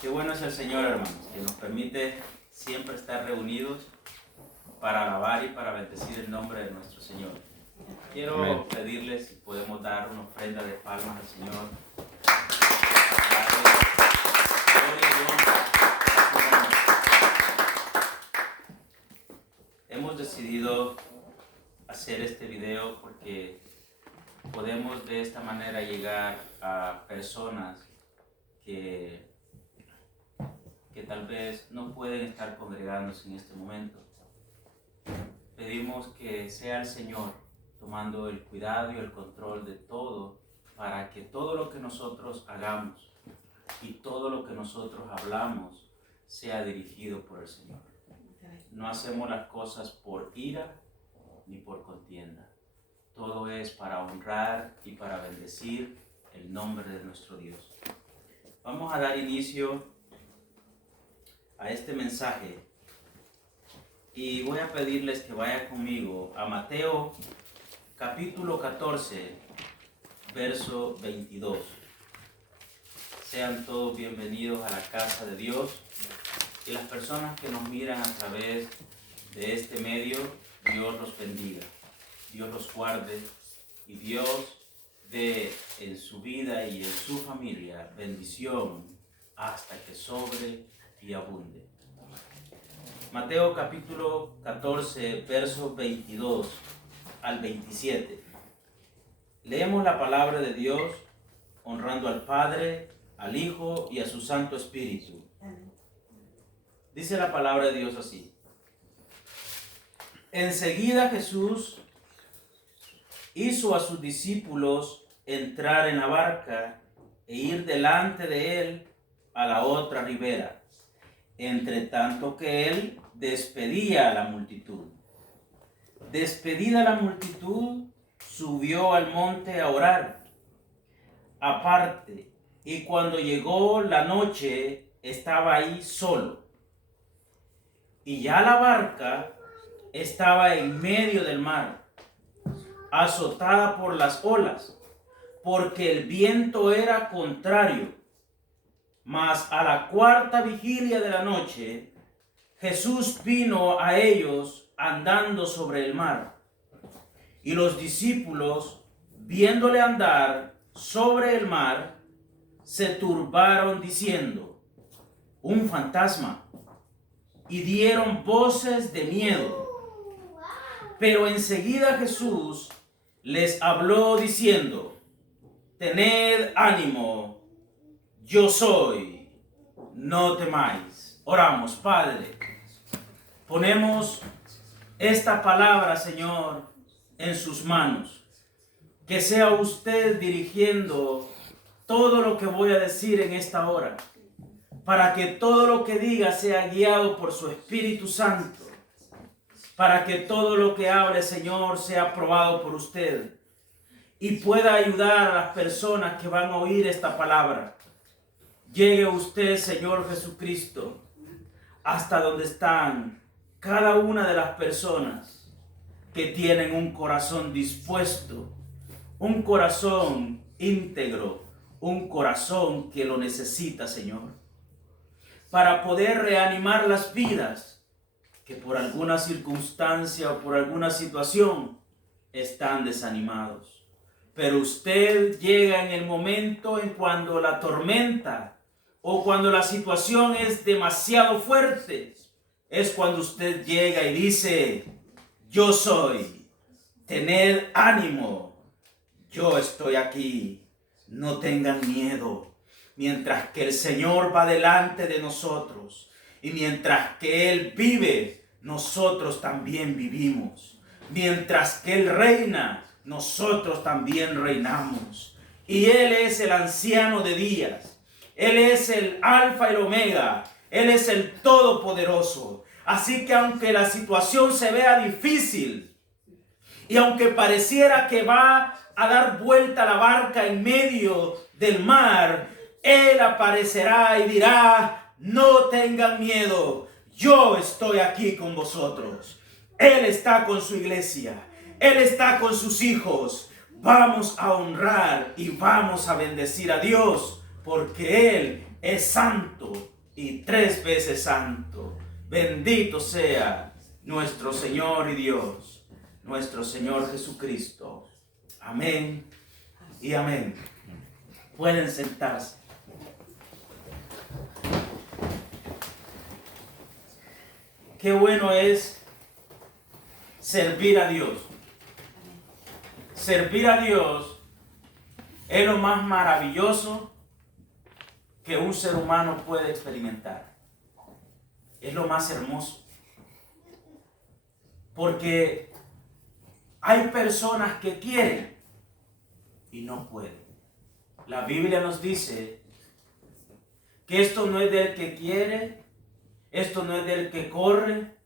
Qué bueno es el Señor, hermanos, que nos permite siempre estar reunidos para alabar y para bendecir el nombre de nuestro Señor. Quiero pedirles si podemos dar una ofrenda de palmas al Señor. Hemos decidido hacer este video porque podemos de esta manera llegar a personas que tal vez no pueden estar congregándose en este momento. Pedimos que sea el Señor tomando el cuidado y el control de todo, para que todo lo que nosotros hagamos y todo lo que nosotros hablamos sea dirigido por el Señor. No hacemos las cosas por ira ni por contienda. Todo es para honrar y para bendecir el nombre de nuestro Dios. Vamos a dar inicio a este mensaje y voy a pedirles que vayan conmigo a Mateo capítulo 14, verso 22. Sean todos bienvenidos a la casa de Dios, y las personas que nos miran a través de este medio, Dios los bendiga, Dios los guarde y Dios dé en su vida y en su familia bendición hasta que sobre y abunde. Mateo capítulo 14, versos 22 al 27. Leemos la palabra de Dios honrando al Padre, al Hijo y a su Santo Espíritu. Dice la palabra de Dios así: enseguida Jesús hizo a sus discípulos entrar en la barca e ir delante de él a la otra ribera, entre tanto que él despedía a la multitud. Despedida la multitud, subió al monte a orar aparte, y cuando llegó la noche estaba ahí solo. Y ya la barca estaba en medio del mar, azotada por las olas, porque el viento era contrario. Mas a la cuarta vigilia de la noche, Jesús vino a ellos andando sobre el mar. Y los discípulos, viéndole andar sobre el mar, se turbaron diciendo: un fantasma, y dieron voces de miedo. Pero enseguida Jesús les habló diciendo: tened ánimo, yo soy, no temáis. Oramos. Padre, ponemos esta palabra, Señor, en sus manos. Que sea usted dirigiendo todo lo que voy a decir en esta hora, para que todo lo que diga sea guiado por su Espíritu Santo, para que todo lo que hable, Señor, sea aprobado por usted y pueda ayudar a las personas que van a oír esta palabra. Llegue usted, Señor Jesucristo, hasta donde están cada una de las personas que tienen un corazón dispuesto, un corazón íntegro, un corazón que lo necesita, Señor, para poder reanimar las vidas que por alguna circunstancia o por alguna situación están desanimados. Pero usted llega en el momento en cuando la tormenta o cuando la situación es demasiado fuerte, es cuando usted llega y dice: yo soy, tened ánimo, yo estoy aquí, no tengan miedo. Mientras que el Señor va delante de nosotros y mientras que Él vive, nosotros también vivimos. Mientras que Él reina, nosotros también reinamos. Y Él es el anciano de días. Él es el alfa y el omega. Él es el todopoderoso. Así que aunque la situación se vea difícil y aunque pareciera que va a dar vuelta la barca en medio del mar, Él aparecerá y dirá: no tengan miedo, yo estoy aquí con vosotros. Él está con su iglesia, Él está con sus hijos. Vamos a honrar y vamos a bendecir a Dios, porque Él es santo y 3 veces santo. Bendito sea nuestro Señor y Dios, nuestro Señor Jesucristo. Amén y amén. Pueden sentarse. Qué bueno es servir a Dios. Servir a Dios es lo más maravilloso que un ser humano puede experimentar. Es lo más hermoso. Porque hay personas que quieren y no pueden. La Biblia nos dice que esto no es del que quiere, esto no es del que corre,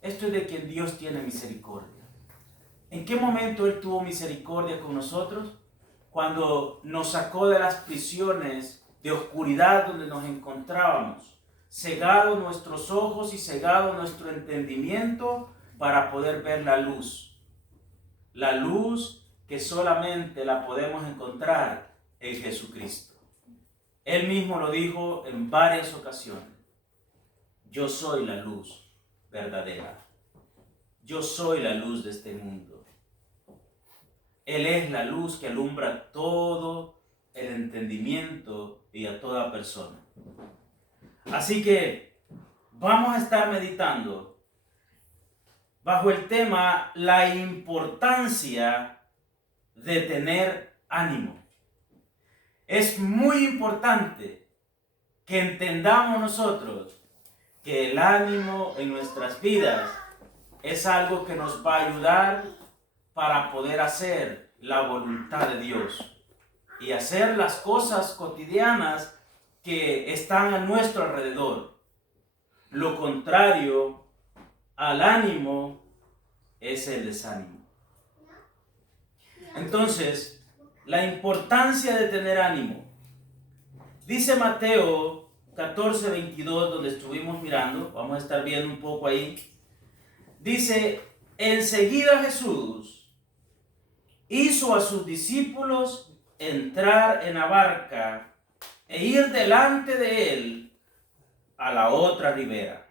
esto es de quien Dios tiene misericordia. ¿En qué momento Él tuvo misericordia con nosotros? Cuando nos sacó de las prisiones de oscuridad donde nos encontrábamos, cegado nuestros ojos y cegado nuestro entendimiento para poder ver la luz. La luz que solamente la podemos encontrar en Jesucristo. Él mismo lo dijo en varias ocasiones. Yo soy la luz verdadera. Yo soy la luz de este mundo. Él es la luz que alumbra todo el entendimiento y a toda persona. Así que vamos a estar meditando bajo el tema la importancia de tener ánimo. Es muy importante que entendamos nosotros que el ánimo en nuestras vidas es algo que nos va a ayudar para poder hacer la voluntad de Dios y hacer las cosas cotidianas que están a nuestro alrededor. Lo contrario al ánimo es el desánimo. Entonces, la importancia de tener ánimo. Dice Mateo 14:22, donde estuvimos mirando, vamos a estar viendo un poco ahí. Dice, enseguida Jesús hizo a sus discípulos entrar en la barca e ir delante de él a la otra ribera.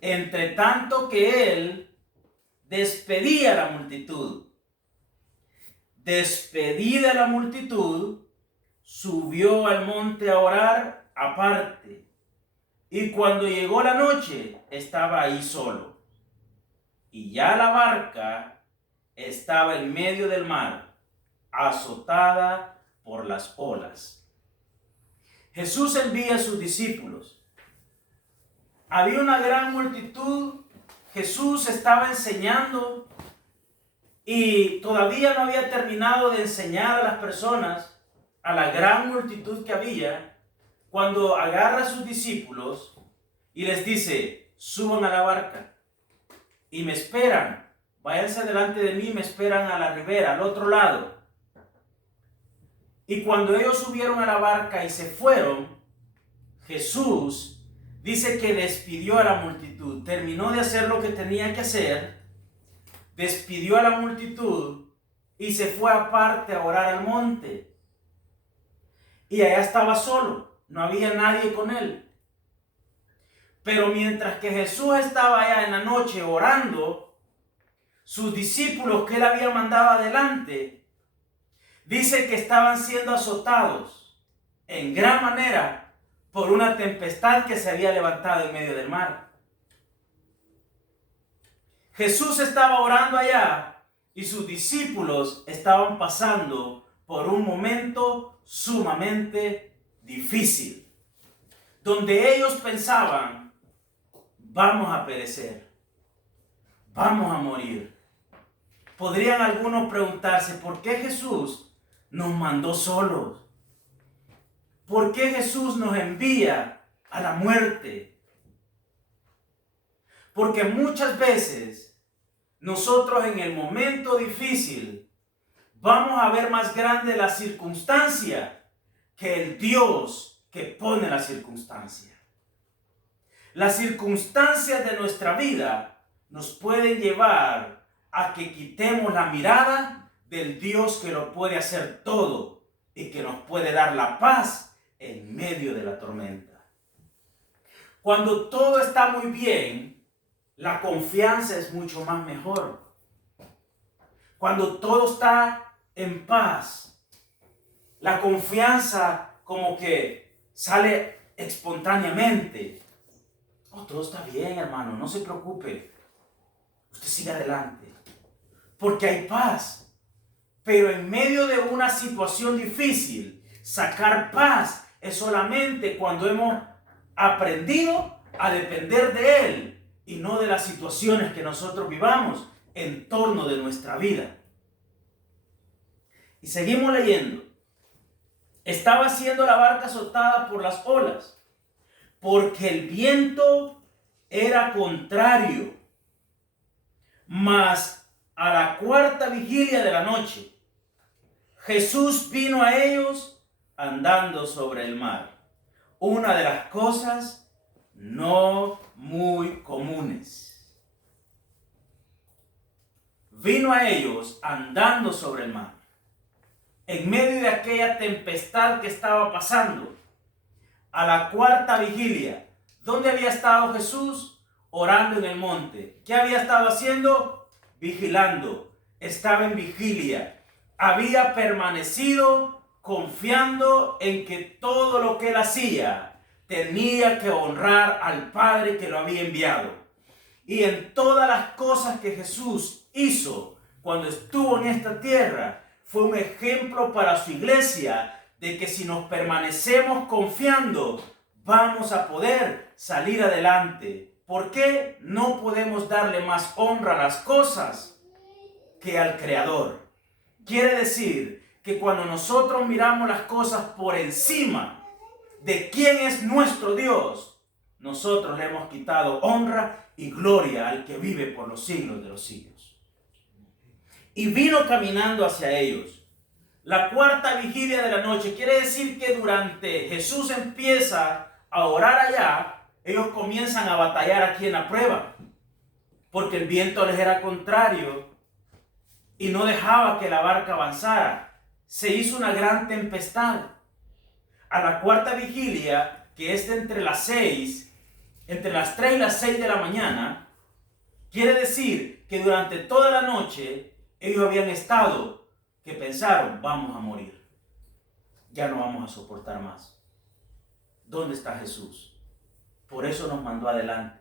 Entre tanto que él despedía a la multitud. Despedida la multitud, subió al monte a orar aparte. Y cuando llegó la noche, estaba ahí solo. Y ya la barca estaba en medio del mar, azotada por las olas. Jesús envía a sus discípulos. Había una gran multitud. Jesús estaba enseñando y todavía no había terminado de enseñar a las personas, a la gran multitud que había, cuando agarra a sus discípulos y les dice, suban a la barca y me esperan. Váyanse delante de mí, me esperan a la ribera, al otro lado. Y cuando ellos subieron a la barca y se fueron, Jesús dice que despidió a la multitud. Terminó de hacer lo que tenía que hacer, despidió a la multitud y se fue aparte a orar al monte. Y allá estaba solo, no había nadie con él. Pero mientras que Jesús estaba allá en la noche orando, sus discípulos que él había mandado adelante, dice que estaban siendo azotados en gran manera por una tempestad que se había levantado en medio del mar. Jesús estaba orando allá y sus discípulos estaban pasando por un momento sumamente difícil, donde ellos pensaban, vamos a perecer, vamos a morir. Podrían algunos preguntarse, ¿por qué Jesús nos mandó solos? ¿Por qué Jesús nos envía a la muerte? Porque muchas veces nosotros en el momento difícil vamos a ver más grande la circunstancia que el Dios que pone la circunstancia. Las circunstancias de nuestra vida nos pueden llevar a que quitemos la mirada del Dios que lo puede hacer todo y que nos puede dar la paz en medio de la tormenta. Cuando todo está muy bien, la confianza es mucho más mejor. Cuando todo está en paz, la confianza como que sale espontáneamente. Oh, todo está bien, hermano, no se preocupe. Usted sigue adelante, porque hay paz. Pero en medio de una situación difícil, sacar paz es solamente cuando hemos aprendido a depender de Él y no de las situaciones que nosotros vivamos en torno de nuestra vida. Y seguimos leyendo. Estaba siendo la barca azotada por las olas, porque el viento era contrario. Mas a la cuarta vigilia de la noche, Jesús vino a ellos andando sobre el mar. Una de las cosas no muy comunes. Vino a ellos andando sobre el mar. En medio de aquella tempestad que estaba pasando, a la cuarta vigilia, ¿dónde había estado Jesús? Orando en el monte. ¿Qué había estado haciendo? Vigilando. Estaba en vigilia. Había permanecido confiando en que todo lo que él hacía tenía que honrar al Padre que lo había enviado. Y en todas las cosas que Jesús hizo cuando estuvo en esta tierra, fue un ejemplo para su iglesia de que si nos permanecemos confiando, vamos a poder salir adelante. ¿Por qué no podemos darle más honra a las cosas que al Creador? Quiere decir que cuando nosotros miramos las cosas por encima de quién es nuestro Dios, nosotros le hemos quitado honra y gloria al que vive por los siglos de los siglos. Y vino caminando hacia ellos. La cuarta vigilia de la noche quiere decir que durante Jesús empieza a orar allá, ellos comienzan a batallar aquí en la prueba, porque el viento les era contrario y no dejaba que la barca avanzara. Se hizo una gran tempestad. A la cuarta vigilia, que es entre las 3 y las 6 de la mañana, quiere decir que durante toda la noche ellos habían estado que pensaron, vamos a morir, ya no vamos a soportar más. ¿Dónde está Jesús? Por eso nos mandó adelante.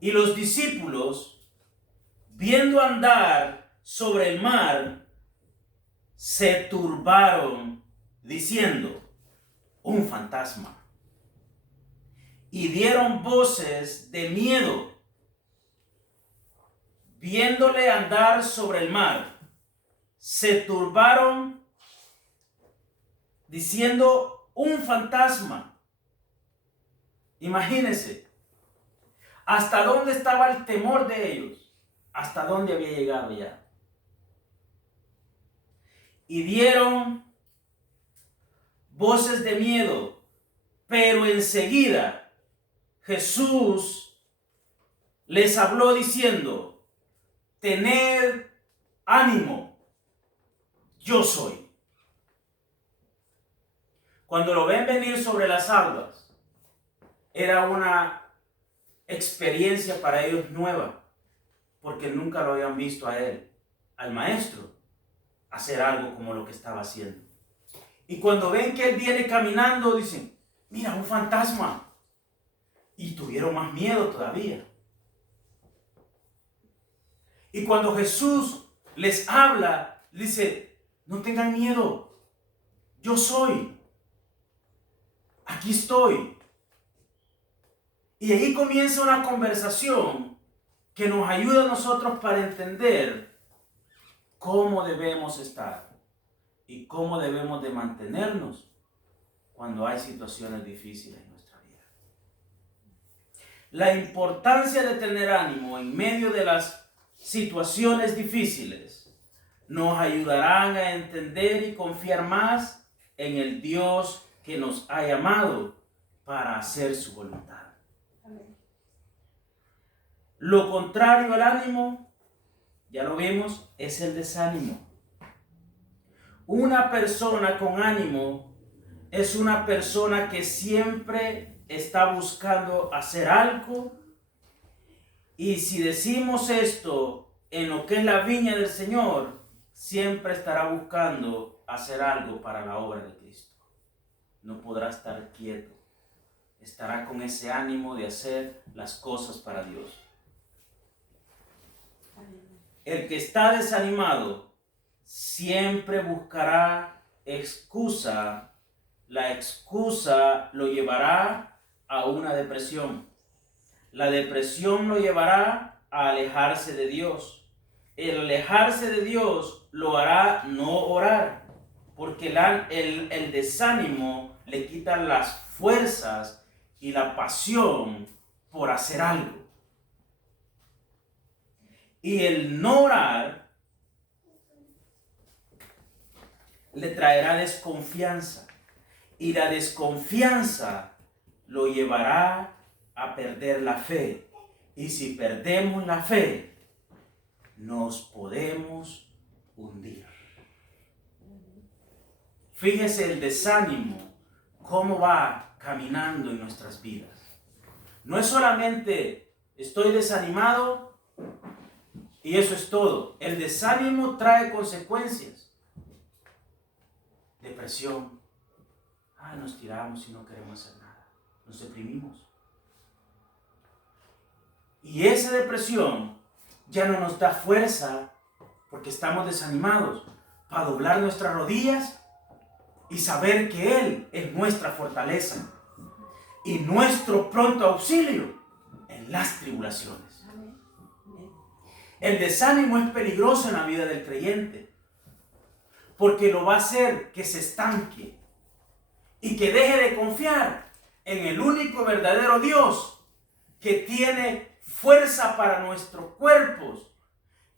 Y los discípulos, viendo andar sobre el mar, se turbaron, diciendo, un fantasma. Y dieron voces de miedo, viéndole andar sobre el mar. Se turbaron, diciendo, un fantasma. Imagínense, hasta dónde estaba el temor de ellos, hasta dónde había llegado ya. Y dieron voces de miedo, pero enseguida Jesús les habló diciendo, tened ánimo, yo soy. Cuando lo ven venir sobre las aguas, era una experiencia para ellos nueva, porque nunca lo habían visto a él, al maestro, hacer algo como lo que estaba haciendo. Y cuando ven que él viene caminando, dicen, mira, un fantasma. Y tuvieron más miedo todavía. Y cuando Jesús les habla, dice, no tengan miedo, yo soy, aquí estoy. Y ahí comienza una conversación que nos ayuda a nosotros para entender cómo debemos estar y cómo debemos de mantenernos cuando hay situaciones difíciles en nuestra vida. La importancia de tener ánimo en medio de las situaciones difíciles nos ayudarán a entender y confiar más en el Dios que nos ha llamado para hacer su voluntad. Amén. Lo contrario al ánimo, ya lo vimos, es el desánimo. Una persona con ánimo es una persona que siempre está buscando hacer algo. Y si decimos esto en lo que es la viña del Señor, siempre estará buscando hacer algo para la obra de Cristo. No podrá estar quieto. Estará con ese ánimo de hacer las cosas para Dios. El que está desanimado siempre buscará excusa. La excusa lo llevará a una depresión. La depresión lo llevará a alejarse de Dios. El alejarse de Dios lo hará no orar, porque el desánimo le quita las fuerzas y la pasión por hacer algo. Y el no orar le traerá desconfianza. Y la desconfianza lo llevará a perder la fe. Y si perdemos la fe, nos podemos hundir. Fíjese el desánimo, cómo va caminando en nuestras vidas. No es solamente estoy desanimado y eso es todo. El desánimo trae consecuencias. Depresión. Nos tiramos y no queremos hacer nada. Nos deprimimos. Y esa depresión ya no nos da fuerza porque estamos desanimados para doblar nuestras rodillas y saber que Él es nuestra fortaleza y nuestro pronto auxilio en las tribulaciones. El desánimo es peligroso en la vida del creyente porque lo va a hacer que se estanque y que deje de confiar en el único verdadero Dios que tiene fuerza para nuestros cuerpos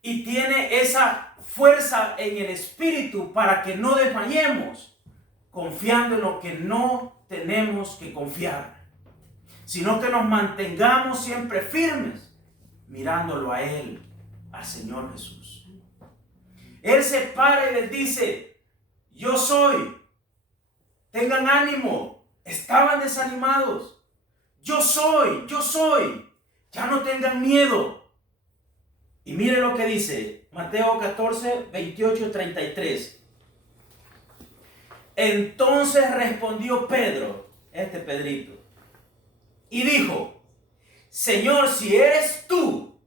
y tiene esa fuerza en el espíritu para que no desmayemos confiando en lo que no tenemos que confiar, sino que nos mantengamos siempre firmes mirándolo a Él, al Señor Jesús. Él se para y les dice: yo soy. Tengan ánimo. Estaban desanimados. Yo soy. Ya no tengan miedo. Y mire lo que dice Mateo 14, 28, 33. Entonces respondió Pedro, Pedrito, y dijo: Señor, si eres tú.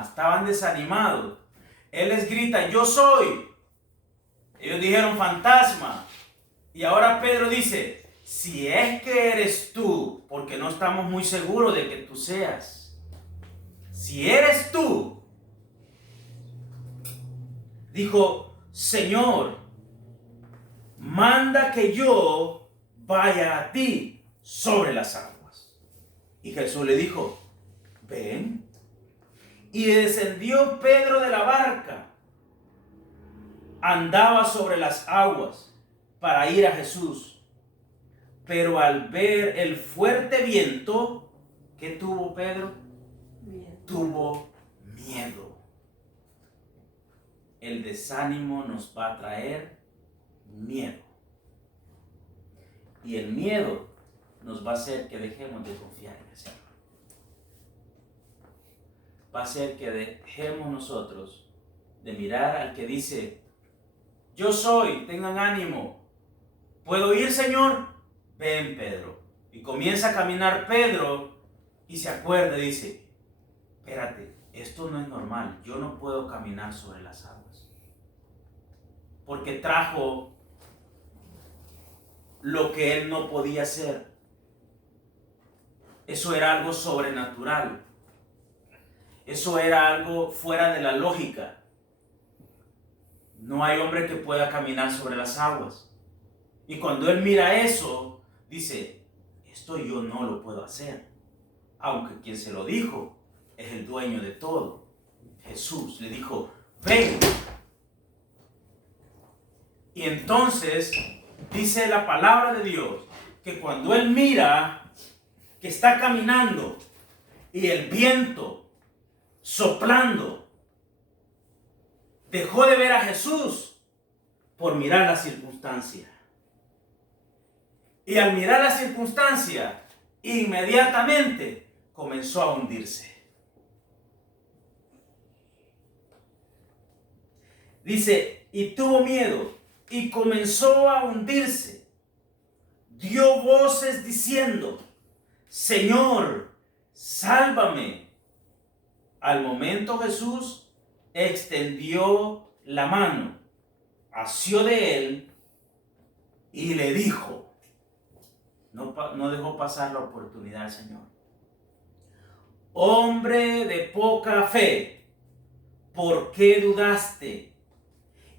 Estaban desanimados. Él les grita: yo soy. Ellos dijeron: fantasma. Y ahora Pedro dice: si es que eres tú, porque no estamos muy seguros de que tú seas. Si eres tú, dijo: Señor, manda que yo vaya a ti sobre las aguas. Y Jesús le dijo: ven. Y descendió Pedro de la barca. Andaba sobre las aguas para ir a Jesús. Pero al ver el fuerte viento, ¿qué tuvo Pedro? Tuvo miedo. El desánimo nos va a traer miedo. Y el miedo nos va a hacer que dejemos de confiar en el Señor. Va a hacer que dejemos nosotros de mirar al que dice: yo soy, tengan ánimo. ¿Puedo ir, Señor? Ven, Pedro. Y comienza a caminar Pedro y se acuerda y dice: espérate, esto no es normal. Yo no puedo caminar sobre las aguas. Porque trajo lo que él no podía hacer. Eso era algo sobrenatural. Eso era algo fuera de la lógica. No hay hombre que pueda caminar sobre las aguas. Y cuando él mira eso, dice: esto yo no lo puedo hacer. Aunque quien se lo dijo es el dueño de todo. Jesús le dijo: ven. Y entonces dice la palabra de Dios que cuando él mira que está caminando y el viento soplando, dejó de ver a Jesús por mirar la circunstancia. Y al mirar la circunstancia, inmediatamente comenzó a hundirse. Dice, y tuvo miedo y comenzó a hundirse. Dio voces diciendo, Señor, sálvame. Al momento Jesús extendió la mano, asió de él y le dijo, no dejó pasar la oportunidad, Señor. Hombre de poca fe, ¿por qué dudaste?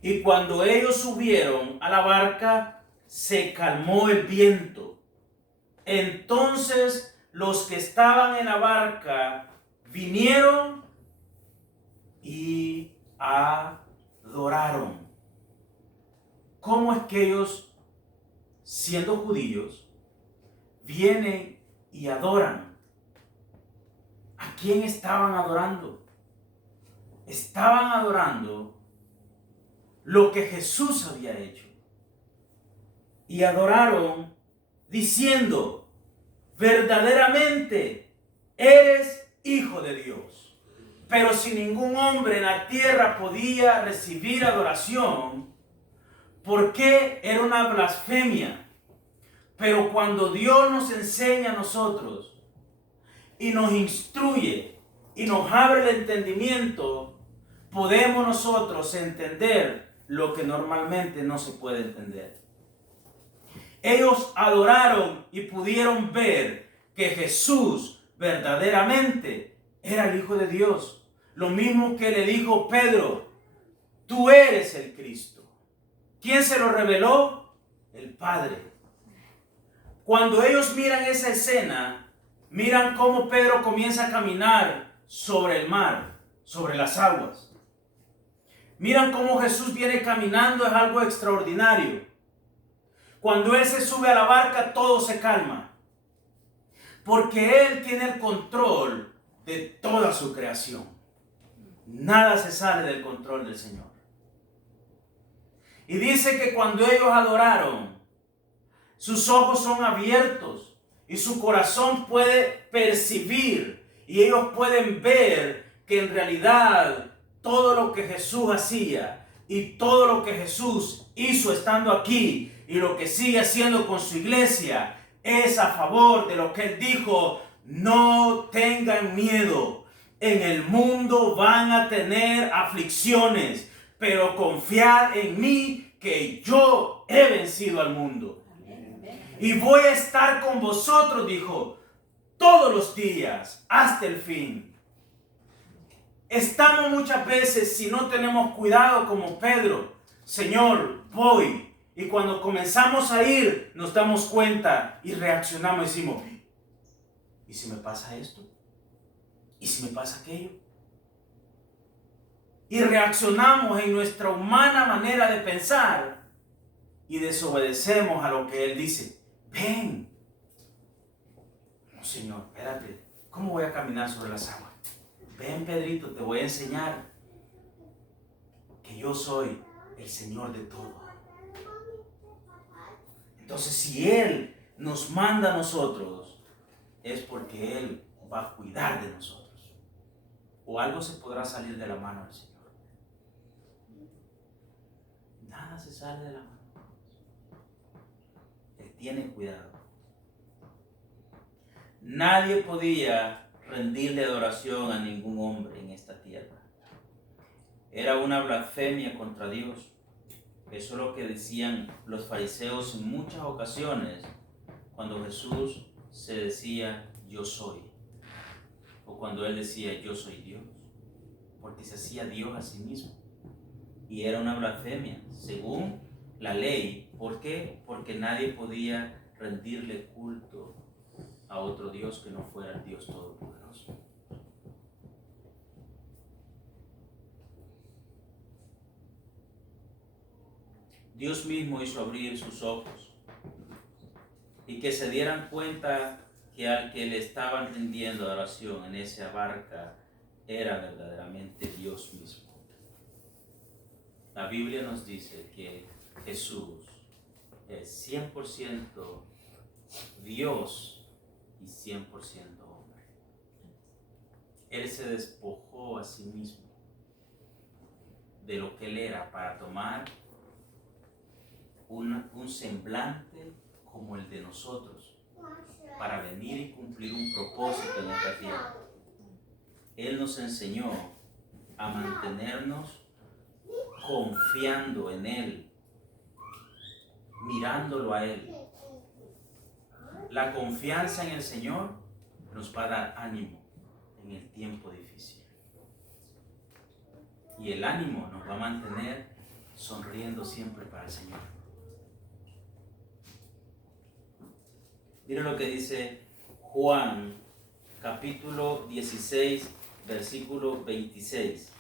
Y cuando ellos subieron a la barca, se calmó el viento. Entonces los que estaban en la barca vinieron y adoraron. ¿Cómo es que ellos, siendo judíos, vienen y adoran? ¿A quién estaban adorando? Estaban adorando lo que Jesús había hecho. Y adoraron diciendo, verdaderamente eres Hijo de Dios. Pero si ningún hombre en la tierra podía recibir adoración, ¿por qué era una blasfemia? Pero cuando Dios nos enseña a nosotros y nos instruye y nos abre el entendimiento, podemos nosotros entender lo que normalmente no se puede entender. Ellos adoraron y pudieron ver que Jesús verdaderamente era el Hijo de Dios. Lo mismo que le dijo Pedro, tú eres el Cristo. ¿Quién se lo reveló? El Padre. Cuando ellos miran esa escena, miran cómo Pedro comienza a caminar sobre el mar, sobre las aguas. Miran cómo Jesús viene caminando, es algo extraordinario. Cuando Él se sube a la barca, todo se calma. Porque Él tiene el control de toda su creación. Nada se sale del control del Señor. Y dice que cuando ellos adoraron, sus ojos son abiertos y su corazón puede percibir y ellos pueden ver que en realidad todo lo que Jesús hacía y todo lo que Jesús hizo estando aquí y lo que sigue haciendo con su iglesia es a favor de lo que Él dijo. No tengan miedo, en el mundo van a tener aflicciones, pero confiad en mí que yo he vencido al mundo. Y voy a estar con vosotros, dijo, todos los días hasta el fin. Estamos muchas veces, si no tenemos cuidado como Pedro, Señor, voy. Y cuando comenzamos a ir, nos damos cuenta y reaccionamos y decimos, ¿y si me pasa esto? ¿Y si me pasa aquello? Y reaccionamos en nuestra humana manera de pensar y desobedecemos a lo que Él dice. Ven. No, Señor, espérate. ¿Cómo voy a caminar sobre las aguas? Ven, Pedrito, te voy a enseñar que yo soy el Señor de todo. Entonces, si Él nos manda a nosotros, es porque Él va a cuidar de nosotros. O algo se podrá salir de la mano del Señor. Nada se sale de la mano. Él tiene cuidado. Nadie podía rendirle adoración a ningún hombre en esta tierra. Era una blasfemia contra Dios. Eso es lo que decían los fariseos en muchas ocasiones cuando Jesús se decía yo soy, o cuando Él decía yo soy Dios, porque se hacía Dios a sí mismo. Y era una blasfemia según la ley. ¿Por qué? Porque nadie podía rendirle culto a otro Dios que no fuera el Dios Todopoderoso. Dios mismo hizo abrir sus ojos y que se dieran cuenta que al que le estaban rindiendo adoración en esa barca era verdaderamente Dios mismo. La Biblia nos dice que Jesús es 100% Dios y 100% hombre. Él se despojó a sí mismo de lo que él era para tomar un semblante como el de nosotros, para venir y cumplir un propósito en esta tierra. Él nos enseñó a mantenernos confiando en Él, mirándolo a Él. La confianza en el Señor nos va a dar ánimo en el tiempo difícil. Y el ánimo nos va a mantener sonriendo siempre para el Señor. Miren lo que dice Juan, capítulo 16, versículo 26.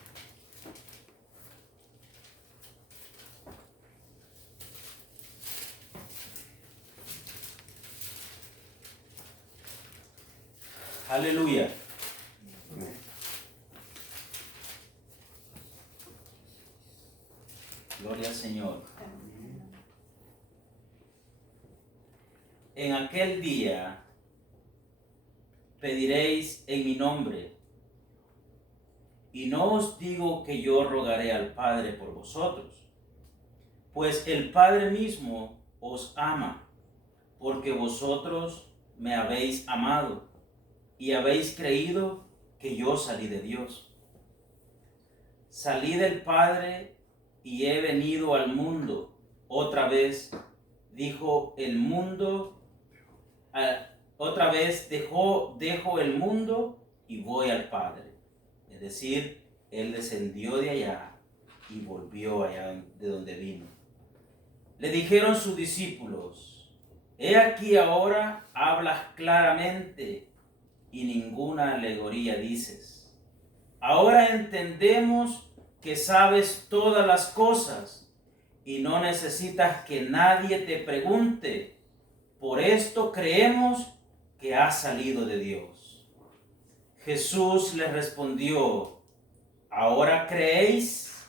Aleluya. Gloria al Señor. En aquel día pediréis en mi nombre, y no os digo que yo rogaré al Padre por vosotros, pues el Padre mismo os ama, porque vosotros me habéis amado y habéis creído que yo salí de Dios. Salí del Padre y he venido al mundo. Otra vez dijo el mundo, otra vez dejo el mundo y voy al Padre. Es decir, Él descendió de allá y volvió allá de donde vino. Le dijeron sus discípulos: he aquí ahora hablas claramente y ninguna alegoría dices. Ahora entendemos que sabes todas las cosas y no necesitas que nadie te pregunte. Por esto creemos que has salido de Dios. Jesús les respondió: ¿ahora creéis?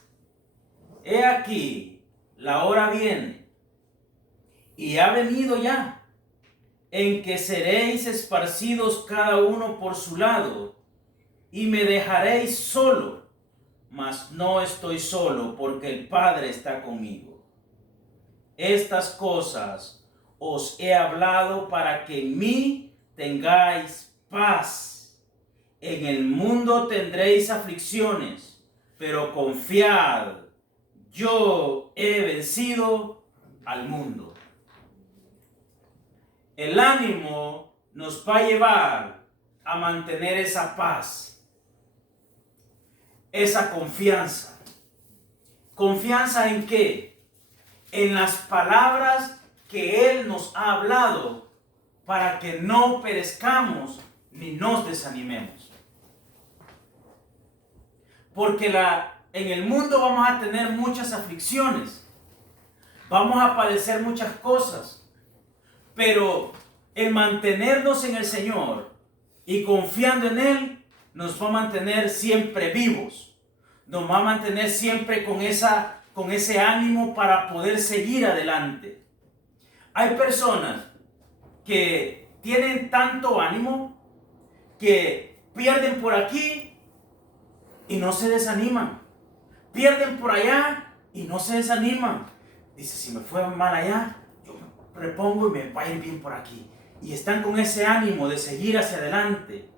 He aquí, la hora viene, y ha venido ya, en que seréis esparcidos cada uno por su lado, y me dejaréis solo, mas no estoy solo, porque el Padre está conmigo. Estas cosas os he hablado para que en mí tengáis paz. En el mundo tendréis aflicciones, pero confiad, yo he vencido al mundo. El ánimo nos va a llevar a mantener esa paz, esa confianza. ¿Confianza en qué? En las palabras que Él nos ha hablado, para que no perezcamos ni nos desanimemos. Porque en el mundo vamos a tener muchas aflicciones, vamos a padecer muchas cosas, pero el mantenernos en el Señor y confiando en Él nos va a mantener siempre vivos, nos va a mantener siempre con ese ánimo para poder seguir adelante. Hay personas que tienen tanto ánimo que pierden por aquí y no se desaniman. Pierden por allá y no se desaniman. Dice, si me fue mal allá, yo me repongo y me va a ir bien por aquí. Y están con ese ánimo de seguir hacia adelante.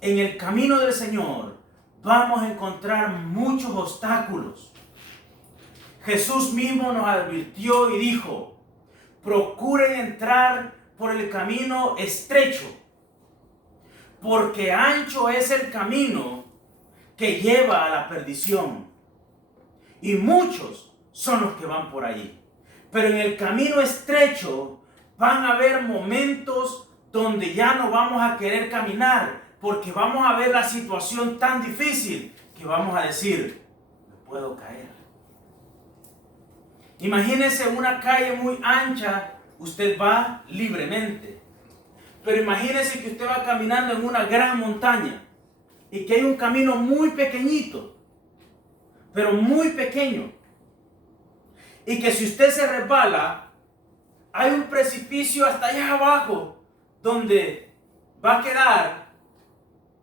En el camino del Señor vamos a encontrar muchos obstáculos. Jesús mismo nos advirtió y dijo: procuren entrar por el camino estrecho, porque ancho es el camino que lleva a la perdición, y muchos son los que van por ahí. Pero en el camino estrecho van a haber momentos donde ya no vamos a querer caminar, porque vamos a ver la situación tan difícil que vamos a decir, me puedo caer. Imagínese una calle muy ancha, usted va libremente. Pero imagínese que usted va caminando en una gran montaña y que hay un camino muy pequeñito, pero muy pequeño. Y que si usted se resbala, hay un precipicio hasta allá abajo donde va a quedar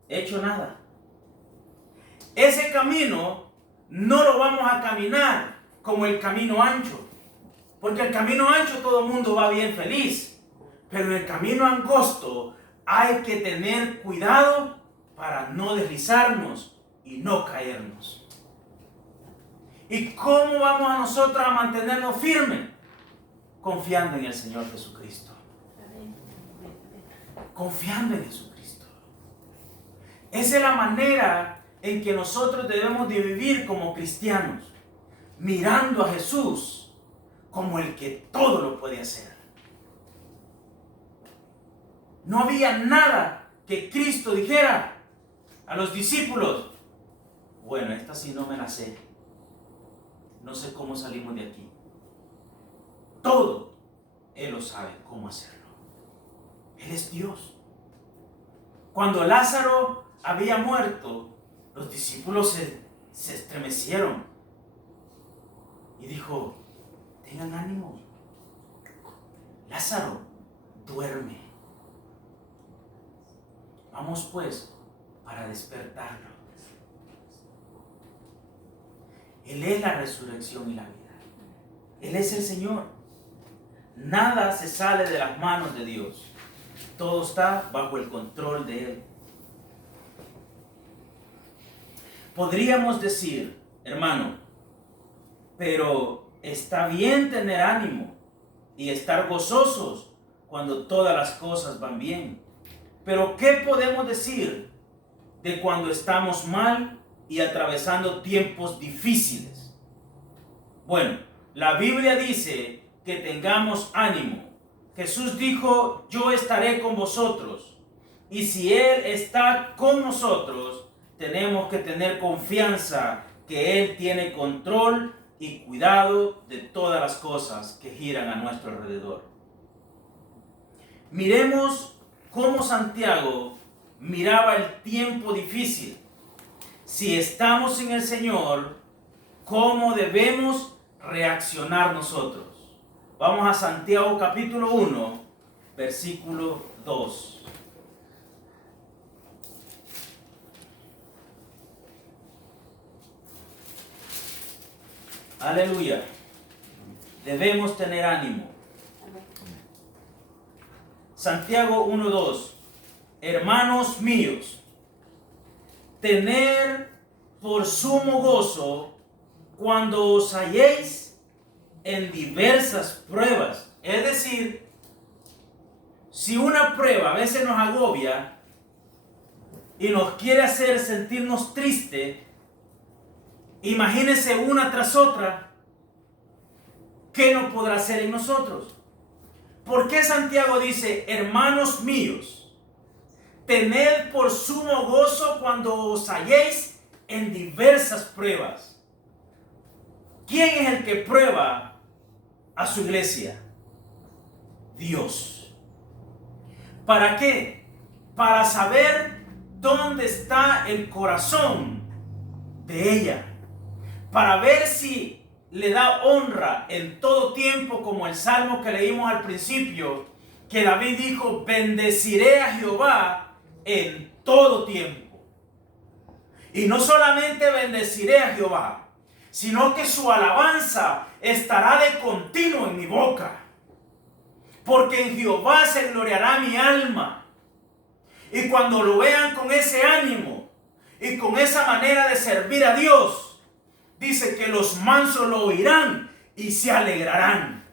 hecho nada. Ese camino no lo vamos a caminar como el camino ancho, porque el camino ancho todo el mundo va bien feliz, pero en el camino angosto hay que tener cuidado para no deslizarnos y no caernos. ¿Y cómo vamos a nosotros a mantenernos firmes? Confiando en el Señor Jesucristo. Confiando en Jesucristo. Esa es la manera en que nosotros debemos de vivir como cristianos, mirando a Jesús como el que todo lo puede hacer. No había nada que Cristo dijera a los discípulos: bueno, esta sí no me la sé, no sé cómo salimos de aquí. Todo Él lo sabe cómo hacerlo. Él es Dios. Cuando Lázaro había muerto, los discípulos se estremecieron y dijo: tengan ánimo, Lázaro duerme. Vamos pues para despertarlo. Él es la resurrección y la vida. Él es el Señor. Nada se sale de las manos de Dios. Todo está bajo el control de Él. Podríamos decir, hermano, pero está bien tener ánimo y estar gozosos cuando todas las cosas van bien. Pero ¿qué podemos decir de cuando estamos mal y atravesando tiempos difíciles? Bueno, la Biblia dice que tengamos ánimo. Jesús dijo: yo estaré con vosotros. Y si Él está con nosotros, tenemos que tener confianza que Él tiene control y cuidado de todas las cosas que giran a nuestro alrededor. Miremos cómo Santiago miraba el tiempo difícil. Si estamos en el Señor, ¿cómo debemos reaccionar nosotros? Vamos a Santiago capítulo 1, versículo 2. Aleluya. Debemos tener ánimo. Santiago 1:2. Hermanos míos, tener por sumo gozo cuando os halléis en diversas pruebas. Es decir, si una prueba a veces nos agobia y nos quiere hacer sentirnos tristes, imagínense una tras otra, ¿qué no podrá hacer en nosotros? ¿Por qué Santiago dice: hermanos míos, tened por sumo gozo cuando os halléis en diversas pruebas? ¿Quién es el que prueba a su iglesia? Dios. ¿Para qué? Para saber dónde está el corazón de ella. Para ver si le da honra en todo tiempo, como el salmo que leímos al principio, que David dijo: bendeciré a Jehová en todo tiempo. Y no solamente bendeciré a Jehová, sino que su alabanza estará de continuo en mi boca. Porque en Jehová se gloriará mi alma. Y cuando lo vean con ese ánimo y con esa manera de servir a Dios, dice que los mansos lo oirán y se alegrarán.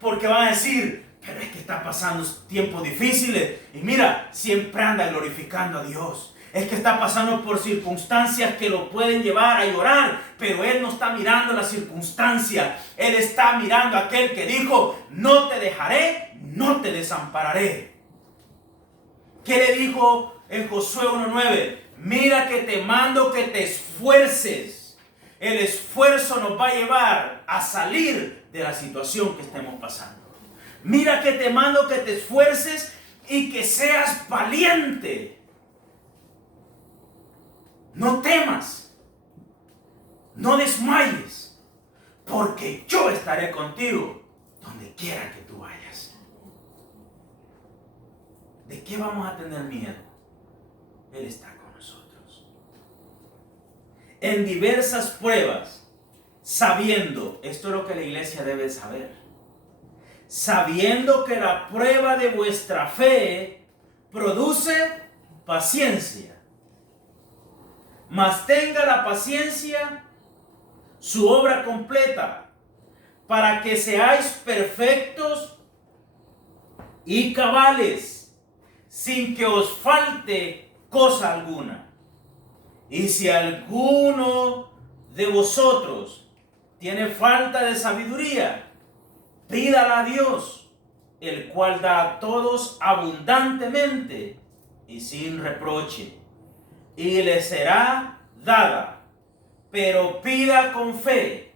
Porque van a decir: pero es que está pasando tiempos difíciles y mira, siempre anda glorificando a Dios. Es que está pasando por circunstancias que lo pueden llevar a llorar, pero Él no está mirando las circunstancias. Él está mirando a aquel que dijo: no te dejaré, no te desampararé. ¿Qué le dijo en Josué 1:9? Mira que te mando que te esfuerces. El esfuerzo nos va a llevar a salir de la situación que estemos pasando. Mira que te mando que te esfuerces y que seas valiente. No temas, no desmayes, porque yo estaré contigo donde quiera que tú vayas. ¿De qué vamos a tener miedo? Él está con nosotros. En diversas pruebas, sabiendo, esto es lo que la iglesia debe saber, sabiendo que la prueba de vuestra fe produce paciencia. Mas tenga la paciencia su obra completa, para que seáis perfectos y cabales, sin que os falte cosa alguna. Y si alguno de vosotros tiene falta de sabiduría, pídala a Dios, el cual da a todos abundantemente y sin reproche, y le será dada. Pero pida con fe,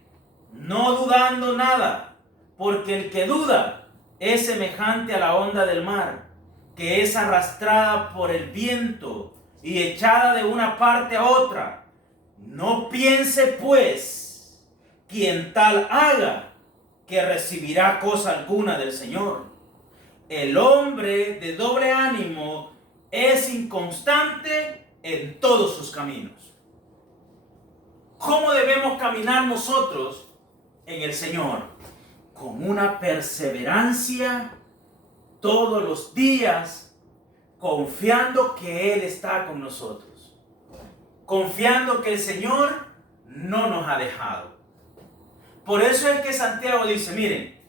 no dudando nada, porque el que duda es semejante a la onda del mar, que es arrastrada por el viento y echada de una parte a otra. No piense pues quien tal haga, que recibirá cosa alguna del Señor. El hombre de doble ánimo es inconstante en todos sus caminos. ¿Cómo debemos caminar nosotros en el Señor? Con una perseverancia todos los días, confiando que Él está con nosotros. Confiando que el Señor no nos ha dejado. Por eso es que Santiago dice, miren,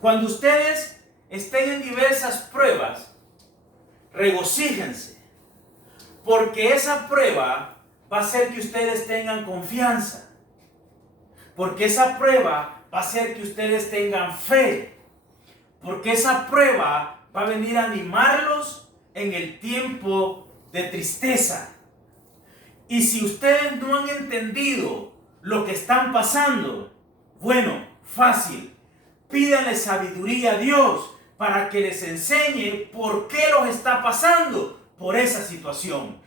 cuando ustedes estén en diversas pruebas, regocíjense, porque esa prueba va a hacer que ustedes tengan confianza. Porque esa prueba va a hacer que ustedes tengan fe. Porque esa prueba va a venir a animarlos en el tiempo de tristeza. Y si ustedes no han entendido lo que están pasando, bueno, fácil. Pídanle sabiduría a Dios para que les enseñe por qué los está pasando por esa situación.